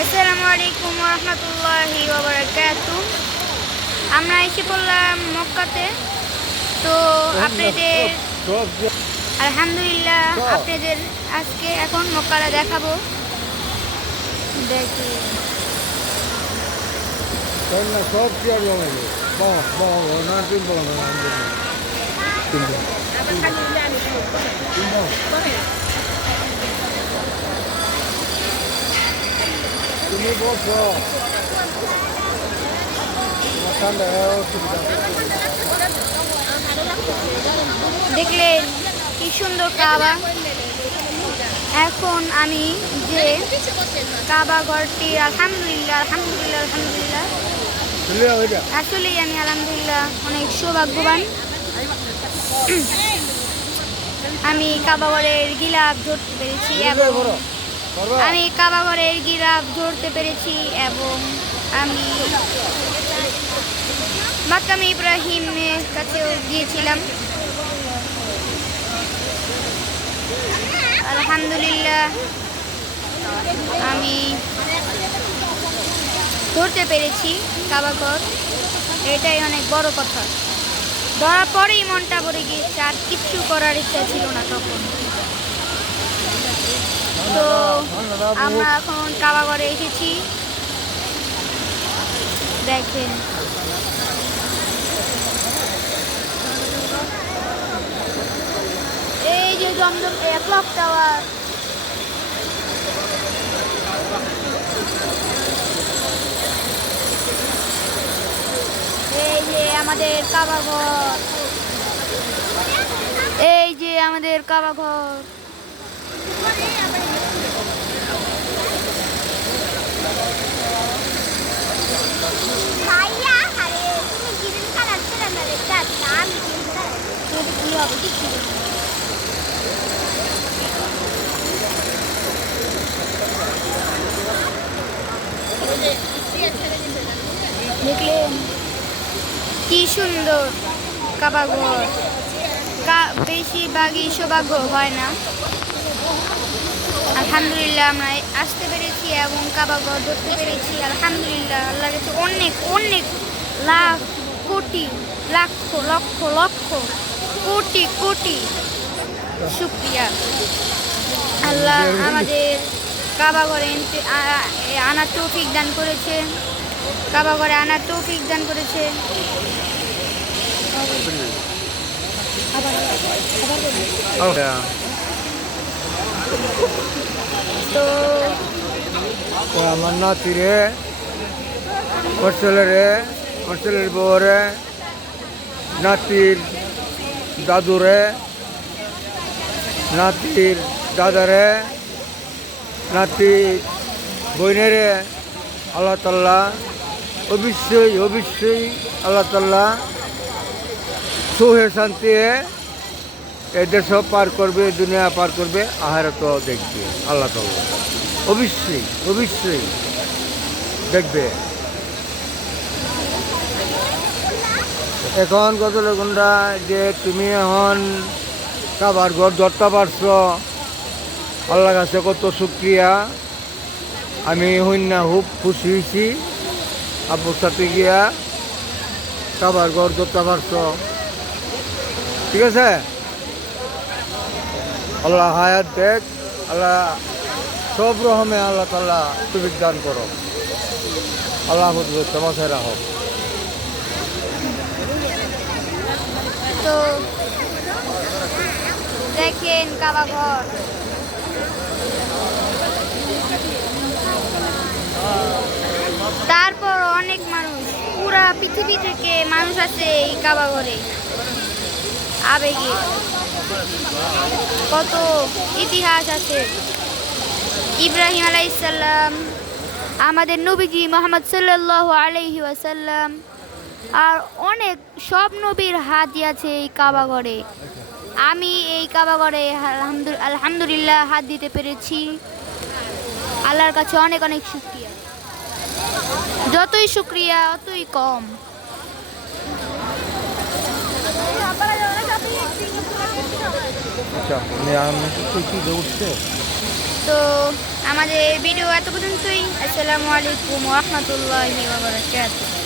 আসসালামু আলাইকুম ওয়া রাহমাতুল্লাহি ওয়া বারাকাতুহু। আমরা এসে পড়লাম মক্কাতে। তো আপনাদের আলহামদুলিল্লাহ আপনাদের আজকে এখন মক্কাটা দেখাবো। দেখি সব চেয়ার জমাইলো না তিন বলা না তুমি বলছো দেখলেন কি সুন্দর কাবা। এখন আমি যে কাবা ঘরটি আলহামদুলিল্লাহ আলহামদুলিল্লাহ আলহামদুলিল্লাহ আসলেই আমি আলহামদুলিল্লাহ অনেক সৌভাগ্যবান। আমি কাবা ঘরের গিলাফ ধরতে পেরেছি এবং আমি মাকাম ইব্রাহিমের কাছেও গিয়েছিলাম। আলহামদুলিল্লাহ আমি ধরতে পেরেছি কাবা ঘর, এটাই অনেক বড় কথা। ধরার পরেই মনটা ভরে গিয়েছে, আর কিচ্ছু করার ইচ্ছা ছিল না তখন। তো আমরা এখন কাবা ঘরে এসেছি, দেখেন এই যে জমজম ক্লক টাওয়ার। এই যে আমাদের কাবা ঘর, এই যে আমাদের কাবা ঘর। দেখলেন কি সুন্দর কাবা ঘর। বেশিরভাগই সৌভাগ্য হয় না। আলহামদুলিল্লাহ আমরা আসতে পেরেছি এবং কাবা ঘর ধরতে পেরেছি। আলহামদুলিল্লাহ আল্লাহর কাছে অনেক অনেক লাখ কোটি লক্ষ লক্ষ লক্ষ কোটি কোটি শুকরিয়া। আল্লাহ আমাদের কাবা ঘরে আনার তৌফিক দান করেছে, কাবা ঘরে আনার তৌফিক দান করেছে। তো আমার নাতিরে হোস্টেলের বউরে নাতির দাদুরে নাতির দাদারে নাতির বইনেরে আল্লাহ তাআলা অবশ্যই আল্লাহ তাআলা সুখে শান্তি এই দেশ পার করবে, দুনিয়া পার করবে, আখিরাত দেখবে আল্লাহ তাআলা অবশ্যই দেখবে। এখন কত লোকরা যে তুমি এখন কাবার ঘর ধরতে পারছো, আল্লাহর কাছে কত শুকরিয়া। আমি হইনা খুব খুশি হয়েছি আব্বুর সাথে গিয়া কাবার ঘর ধরতে পারছো, ঠিক আছে। আল্লাহ হায়াত দেখ, আল্লাহ সব রকমে আল্লাহ তাআলা তৌফিক দান করো, আল্লাহ তোমাকে রাখো। তো দেখেন কাবা ঘর, তারপর অনেক মানুষ পুরা পৃথিবী থেকে মানুষ আছে এই কাবা ঘরে আবেগে। কত ইতিহাস আছে। ইব্রাহিম আলাইহিস সালাম, আমাদের নবীজি মুহাম্মদ সাল্লাল্লাহু আলাইহি ওয়াসাল্লাম, আর অনেক সব নবীর হাত আছে এই কাবা ঘরে। আমি এই কাবা ঘরে আলহামদুলিল্লাহ হাত দিতে পেরেছি। আল্লাহর কাছে অনেক অনেক শুকরিয়া। যতই শুকরিয়া অতই কম। আচ্ছা, কি উঠছে? তো আমাদের ভিডিও এত পর্যন্তই। আসসালামু আলাইকুম ওয়া রাহমাতুল্লাহি ওয়া বারাকাতুহু।